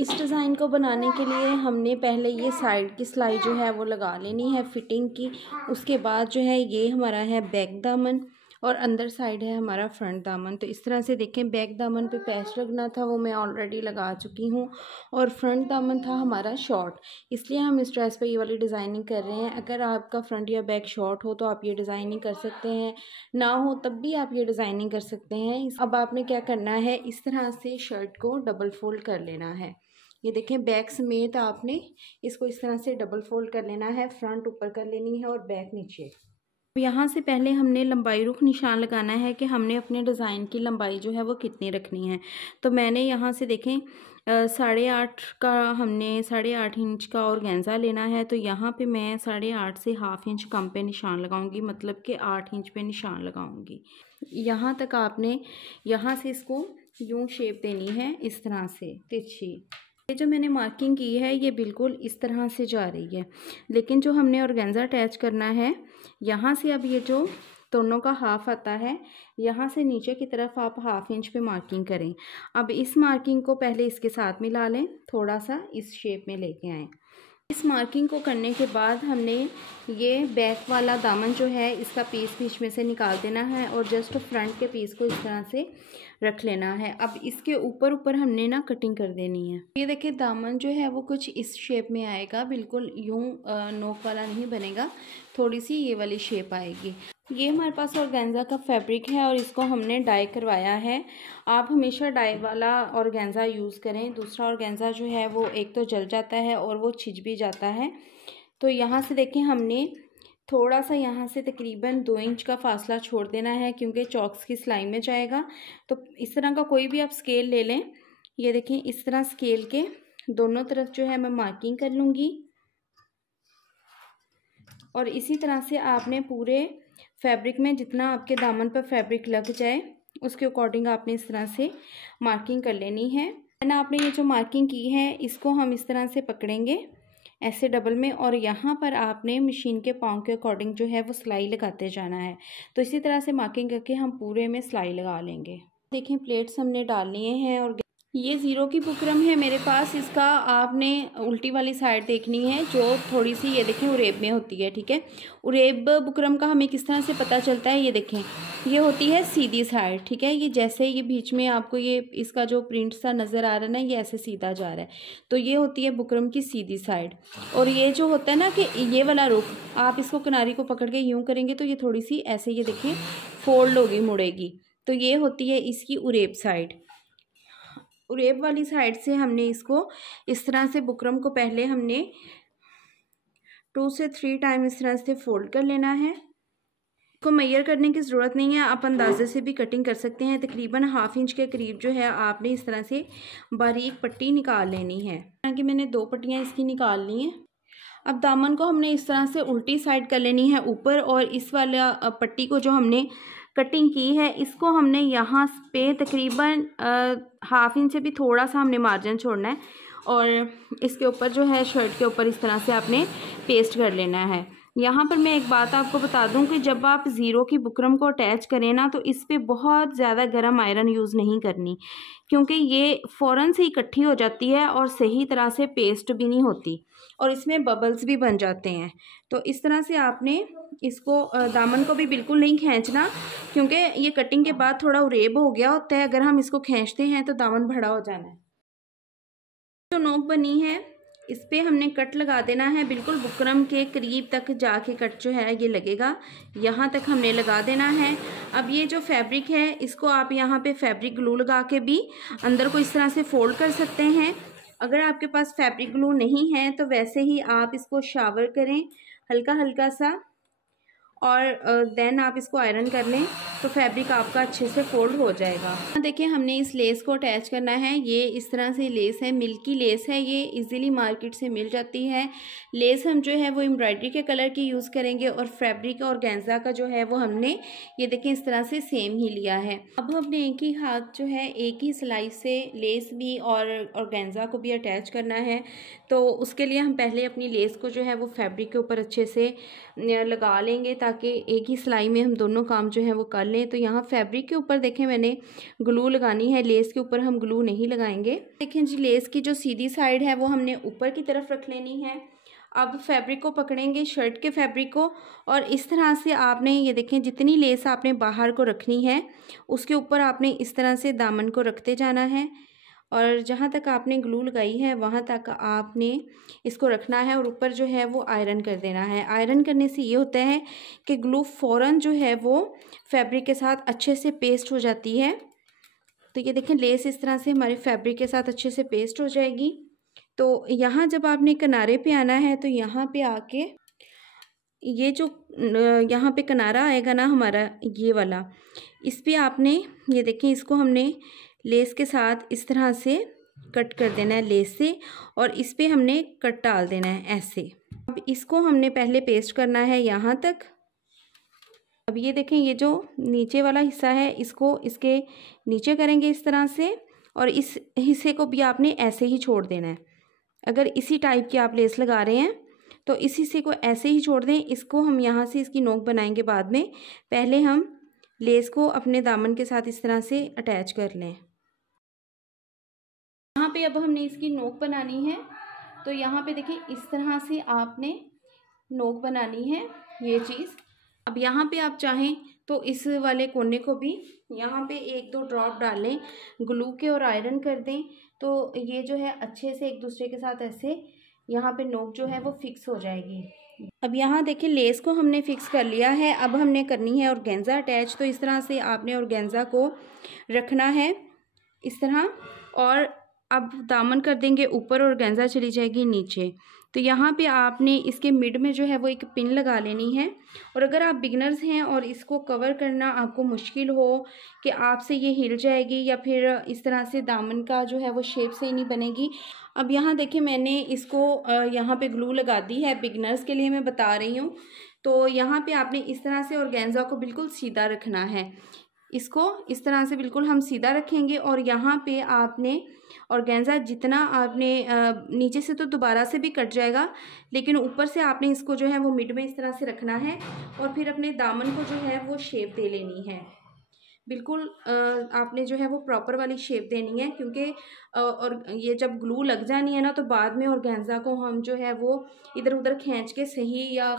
इस डिज़ाइन को बनाने के लिए हमने पहले ये साइड की सिलाई जो है वो लगा लेनी है फिटिंग की। उसके बाद जो है ये हमारा है बैक दामन और अंदर साइड है हमारा फ्रंट दामन। तो इस तरह से देखें, बैक दामन पे पैच लगना था वो मैं ऑलरेडी लगा चुकी हूँ और फ्रंट दामन था हमारा शॉर्ट, इसलिए हम इस ड्रेस पे ये वाली डिज़ाइनिंग कर रहे हैं। अगर आपका फ्रंट या बैक शॉर्ट हो तो आप ये डिज़ाइनिंग कर सकते हैं, ना हो तब भी आप ये डिज़ाइनिंग कर सकते हैं। अब आपने क्या करना है, इस तरह से शर्ट को डबल फोल्ड कर लेना है। ये देखें, बैक समेत आपने इसको इस तरह से डबल फोल्ड कर लेना है, फ्रंट ऊपर कर लेनी है और बैक नीचे। यहाँ से पहले हमने लंबाई रुख निशान लगाना है कि हमने अपने डिज़ाइन की लंबाई जो है वो कितनी रखनी है। तो मैंने यहाँ से देखें 8.5 का, हमने 8.5 इंच का ऑर्गेन्जा लेना है। तो यहाँ पे मैं 8.5 से हाफ इंच कम पे निशान लगाऊंगी, मतलब कि 8 इंच पे निशान लगाऊंगी। यहाँ तक आपने यहाँ से इसको यूं शेप देनी है, इस तरह से तिरछी। ये जो मैंने मार्किंग की है ये बिल्कुल इस तरह से जा रही है, लेकिन जो हमने ऑर्गेन्जा अटैच करना है यहाँ से, अब ये जो दोनों का हाफ आता है, यहाँ से नीचे की तरफ आप हाफ इंच पे मार्किंग करें। अब इस मार्किंग को पहले इसके साथ मिला लें, थोड़ा सा इस शेप में लेके आएँ। इस मार्किंग को करने के बाद हमने ये बैक वाला दामन जो है इसका पीस बीच में से निकाल देना है और जस्ट फ्रंट के पीस को इस तरह से रख लेना है। अब इसके ऊपर ऊपर हमने ना कटिंग कर देनी है। ये देखिए, दामन जो है वो कुछ इस शेप में आएगा, बिल्कुल यूं नोक वाला नहीं बनेगा, थोड़ी सी ये वाली शेप आएगी। ये हमारे पास ऑर्गेन्जा का फैब्रिक है और इसको हमने डाई करवाया है। आप हमेशा डाई वाला ऑर्गेन्जा यूज़ करें, दूसरा ऑर्गेन्जा जो है वो एक तो जल जाता है और वो छिज भी जाता है। तो यहाँ से देखें, हमने थोड़ा सा यहाँ से तकरीबन 2 इंच का फासला छोड़ देना है क्योंकि चॉक्स की सिलाई में जाएगा। तो इस तरह का कोई भी आप स्केल ले लें। ये देखें, इस तरह स्केल के दोनों तरफ जो है मैं मार्किंग कर लूँगी और इसी तरह से आपने पूरे फैब्रिक में जितना आपके दामन पर फैब्रिक लग जाए उसके अकॉर्डिंग आपने इस तरह से मार्किंग कर लेनी है। ना आपने ये जो मार्किंग की है इसको हम इस तरह से पकड़ेंगे ऐसे डबल में, और यहाँ पर आपने मशीन के पाँव के अकॉर्डिंग जो है वो सिलाई लगाते जाना है। तो इसी तरह से मार्किंग करके हम पूरे में सिलाई लगा लेंगे। देखें, प्लेट्स हमने डाल लिए हैं और ये ज़ीरो की बुकरम है मेरे पास। इसका आपने उल्टी वाली साइड देखनी है जो थोड़ी सी, ये देखें, उरेब में होती है। ठीक है, उरेब बुकरम का हमें किस तरह से पता चलता है, ये देखें, ये होती है सीधी साइड। ठीक है, ये जैसे ये बीच में आपको ये इसका जो प्रिंट सा नज़र आ रहा है ना, ये ऐसे सीधा जा रहा है, तो ये होती है बुकरम की सीधी साइड। और ये जो होता है ना कि ये वाला रुख, आप इसको किनारी को पकड़ के यूँ करेंगे तो ये थोड़ी सी ऐसे, ये देखें, फोल्ड होगी, मुड़ेगी, तो ये होती है इसकी उरेब साइड। उरेब वाली साइड से हमने इसको इस तरह से बुकरम को पहले हमने 2 से 3 टाइम इस तरह से फोल्ड कर लेना है। इसको मेजर करने की ज़रूरत नहीं है, आप अंदाजे से भी कटिंग कर सकते हैं। तकरीबन हाफ इंच के करीब जो है आपने इस तरह से बारीक पट्टी निकाल लेनी है। कि मैंने 2 पट्टियाँ इसकी निकाल ली हैं। अब दामन को हमने इस तरह से उल्टी साइड कर लेनी है ऊपर, और इस वाला पट्टी को जो हमने कटिंग की है इसको हमने यहाँ पे तकरीबन हाफ इंच से भी थोड़ा सा हमने मार्जिन छोड़ना है और इसके ऊपर जो है शर्ट के ऊपर इस तरह से आपने पेस्ट कर लेना है। यहाँ पर मैं एक बात आपको बता दूं कि जब आप ज़ीरो की बुकरम को अटैच करें ना, तो इस पे बहुत ज़्यादा गर्म आयरन यूज़ नहीं करनी, क्योंकि ये फ़ौरन से इकट्ठी हो जाती है और सही तरह से पेस्ट भी नहीं होती और इसमें बबल्स भी बन जाते हैं। तो इस तरह से आपने इसको दामन को भी बिल्कुल नहीं खींचना, क्योंकि ये कटिंग के बाद थोड़ा उरेब हो गया होता है। अगर हम इसको खींचते हैं तो दामन बड़ा हो जाना है। जो नोक बनी है इस पे हमने कट लगा देना है, बिल्कुल बुकरम के करीब तक जाके कट जो है ये लगेगा, यहाँ तक हमने लगा देना है। अब ये जो फैब्रिक है इसको आप यहाँ पे फैब्रिक ग्लू लगा के भी अंदर को इस तरह से फोल्ड कर सकते हैं। अगर आपके पास फैब्रिक ग्लू नहीं है तो वैसे ही आप इसको शावर करें हल्का हल्का सा, और देन आप इसको आयरन कर लें तो फैब्रिक आपका अच्छे से फोल्ड हो जाएगा। देखिए, हमने इस लेस को अटैच करना है। ये इस तरह से लेस है, मिल्की लेस है, ये इजीली मार्केट से मिल जाती है। लेस हम जो है वो एम्ब्रॉयडरी के कलर की यूज़ करेंगे और फैब्रिक और ऑर्गेन्जा का जो है वो हमने ये देखें इस तरह से सेम ही लिया है। अब हमने एक ही हाथ जो है एक ही सिलाई से लेस भी और ऑर्गेन्जा को भी अटैच करना है। तो उसके लिए हम पहले अपनी लेस को जो है वो फैब्रिक के ऊपर अच्छे से लगा लेंगे ताकि एक ही सिलाई में हम दोनों काम जो है वो कर लें। तो यहाँ फैब्रिक के ऊपर देखें मैंने ग्लू लगानी है, लेस के ऊपर हम ग्लू नहीं लगाएंगे। देखें जी, लेस की जो सीधी साइड है वो हमने ऊपर की तरफ रख लेनी है। अब फैब्रिक को पकड़ेंगे, शर्ट के फैब्रिक को, और इस तरह से आपने ये देखें जितनी लेस आपने बाहर को रखनी है उसके ऊपर आपने इस तरह से दामन को रखते जाना है, और जहाँ तक आपने ग्लू लगाई है वहाँ तक आपने इसको रखना है और ऊपर जो है वो आयरन कर देना है। आयरन करने से ये होता है कि ग्लू फ़ौरन जो है वो फैब्रिक के साथ अच्छे से पेस्ट हो जाती है। तो ये देखें लेस इस तरह से हमारे फैब्रिक के साथ अच्छे से पेस्ट हो जाएगी। तो यहाँ जब आपने किनारे पे आना है तो यहाँ पे आके ये जो यहाँ पे किनारा आएगा ना हमारा ये वाला, इस पे आपने ये देखें इसको हमने लेस के साथ इस तरह से कट कर देना है लेस से, और इस पे हमने कट डाल देना है ऐसे। अब इसको हमने पहले पेस्ट करना है यहाँ तक। अब ये देखें ये जो नीचे वाला हिस्सा है इसको इसके नीचे करेंगे इस तरह से, और इस हिस्से को भी आपने ऐसे ही छोड़ देना है। अगर इसी टाइप की आप लेस लगा रहे हैं तो इस हिस्से को ऐसे ही छोड़ दें। इसको हम यहाँ से इसकी नोक बनाएंगे बाद में, पहले हम लेस को अपने दामन के साथ इस तरह से अटैच कर लें। यहाँ पे अब हमने इसकी नोक बनानी है। तो यहाँ पे देखें इस तरह से आपने नोक बनानी है ये चीज़। अब यहाँ पे आप चाहें तो इस वाले कोने को भी यहाँ पे 1-2 ड्रॉप डालें ग्लू के और आयरन कर दें, तो ये जो है अच्छे से एक दूसरे के साथ ऐसे यहाँ पे नोक जो है वो फिक्स हो जाएगी। अब यहाँ देखिए लेस को हमने फिक्स कर लिया है। अब हमने करनी है ऑर्गेन्जा अटैच। तो इस तरह से आपने ऑर्गेन्जा को रखना है इस तरह, और अब दामन कर देंगे ऊपर और ऑर्गेन्जा चली जाएगी नीचे। तो यहाँ पे आपने इसके मिड में जो है वो एक पिन लगा लेनी है। और अगर आप बिगनर्स हैं और इसको कवर करना आपको मुश्किल हो कि आपसे ये हिल जाएगी या फिर इस तरह से दामन का जो है वो शेप से ही नहीं बनेगी। अब यहाँ देखिए मैंने इसको यहाँ पे ग्लू लगा दी है, बिगनर्स के लिए मैं बता रही हूँ। तो यहाँ पे आपने इस तरह से ऑर्गेन्जा को बिल्कुल सीधा रखना है। इसको इस तरह से बिल्कुल हम सीधा रखेंगे, और यहाँ पे आपने ऑर्गेन्जा जितना आपने नीचे से तो दोबारा से भी कट जाएगा, लेकिन ऊपर से आपने इसको जो है वो मिड में इस तरह से रखना है, और फिर अपने दामन को जो है वो शेप दे लेनी है। बिल्कुल आपने जो है वो प्रॉपर वाली शेप देनी है, क्योंकि और ये जब ग्लू लग जानी है ना तो बाद में ऑर्गेन्जा को हम जो है वो इधर उधर खींच के सही या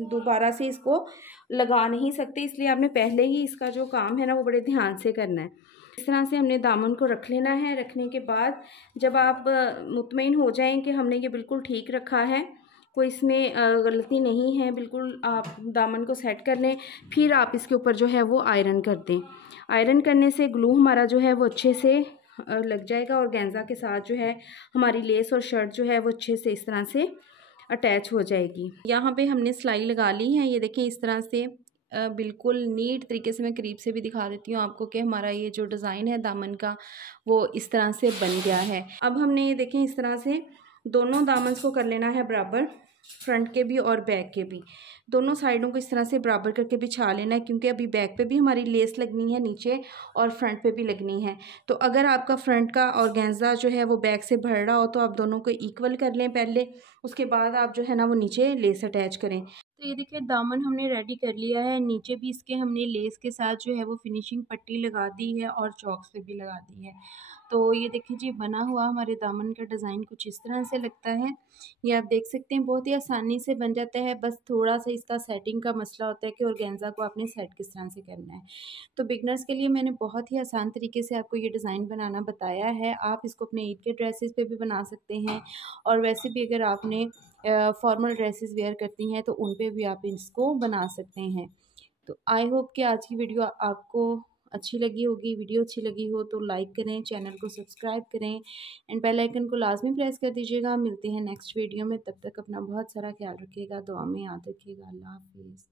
दोबारा से इसको लगा नहीं सकते। इसलिए आपने पहले ही इसका जो काम है ना वो बड़े ध्यान से करना है। इस तरह से हमने दामन को रख लेना है। रखने के बाद जब आप मुतमईन हो जाएं कि हमने ये बिल्कुल ठीक रखा है, कोई इसमें गलती नहीं है, बिल्कुल आप दामन को सेट कर लें, फिर आप इसके ऊपर जो है वो आयरन कर दें। आयरन करने से ग्लू हमारा जो है वो अच्छे से लग जाएगा, और ऑर्गेन्जा के साथ जो है हमारी लेस और शर्ट जो है वो अच्छे से इस तरह से अटैच हो जाएगी। यहाँ पे हमने सिलाई लगा ली है। ये देखें इस तरह से बिल्कुल नीट तरीके से मैं करीब से भी दिखा देती हूँ आपको कि हमारा ये जो डिज़ाइन है दामन का वो इस तरह से बन गया है। अब हमने ये देखें इस तरह से दोनों दामन को कर लेना है बराबर, फ्रंट के भी और बैक के भी, दोनों साइडों को इस तरह से बराबर करके बिछा लेना है, क्योंकि अभी बैक पे भी हमारी लेस लगनी है नीचे और फ्रंट पे भी लगनी है। तो अगर आपका फ्रंट का ऑर्गेन्जा जो है वो बैक से भर रहा हो तो आप दोनों को इक्वल कर लें पहले, उसके बाद आप जो है ना वो नीचे लेस अटैच करें। तो ये देखिए दामन हमने रेडी कर लिया है। नीचे भी इसके हमने लेस के साथ जो है वो फिनिशिंग पट्टी लगा दी है और चौक्स पे भी लगा दी है। तो ये देखिए जी बना हुआ हमारे दामन का डिज़ाइन कुछ इस तरह से लगता है। ये आप देख सकते हैं बहुत ही आसानी से बन जाता है, बस थोड़ा सा इसका सेटिंग का मसला होता है कि ऑर्गेन्जा को आपने सेट किस तरह से करना है। तो बिगनर्स के लिए मैंने बहुत ही आसान तरीके से आपको ये डिज़ाइन बनाना बताया है। आप इसको अपने ईद के ड्रेसेस पे भी बना सकते हैं, और वैसे भी अगर आपने फॉर्मल ड्रेसेस वेयर करती हैं तो उन पे भी आप इसको बना सकते हैं। तो आई होप कि आज की वीडियो आपको अच्छी लगी होगी। वीडियो अच्छी लगी हो तो लाइक करें, चैनल को सब्सक्राइब करें एंड बेल आइकन को लाजमी प्रेस कर दीजिएगा। मिलते हैं नेक्स्ट वीडियो में, तब तक अपना बहुत सारा ख्याल रखिएगा, दुआ में याद रखिएगा। अल्लाह हाफिज़।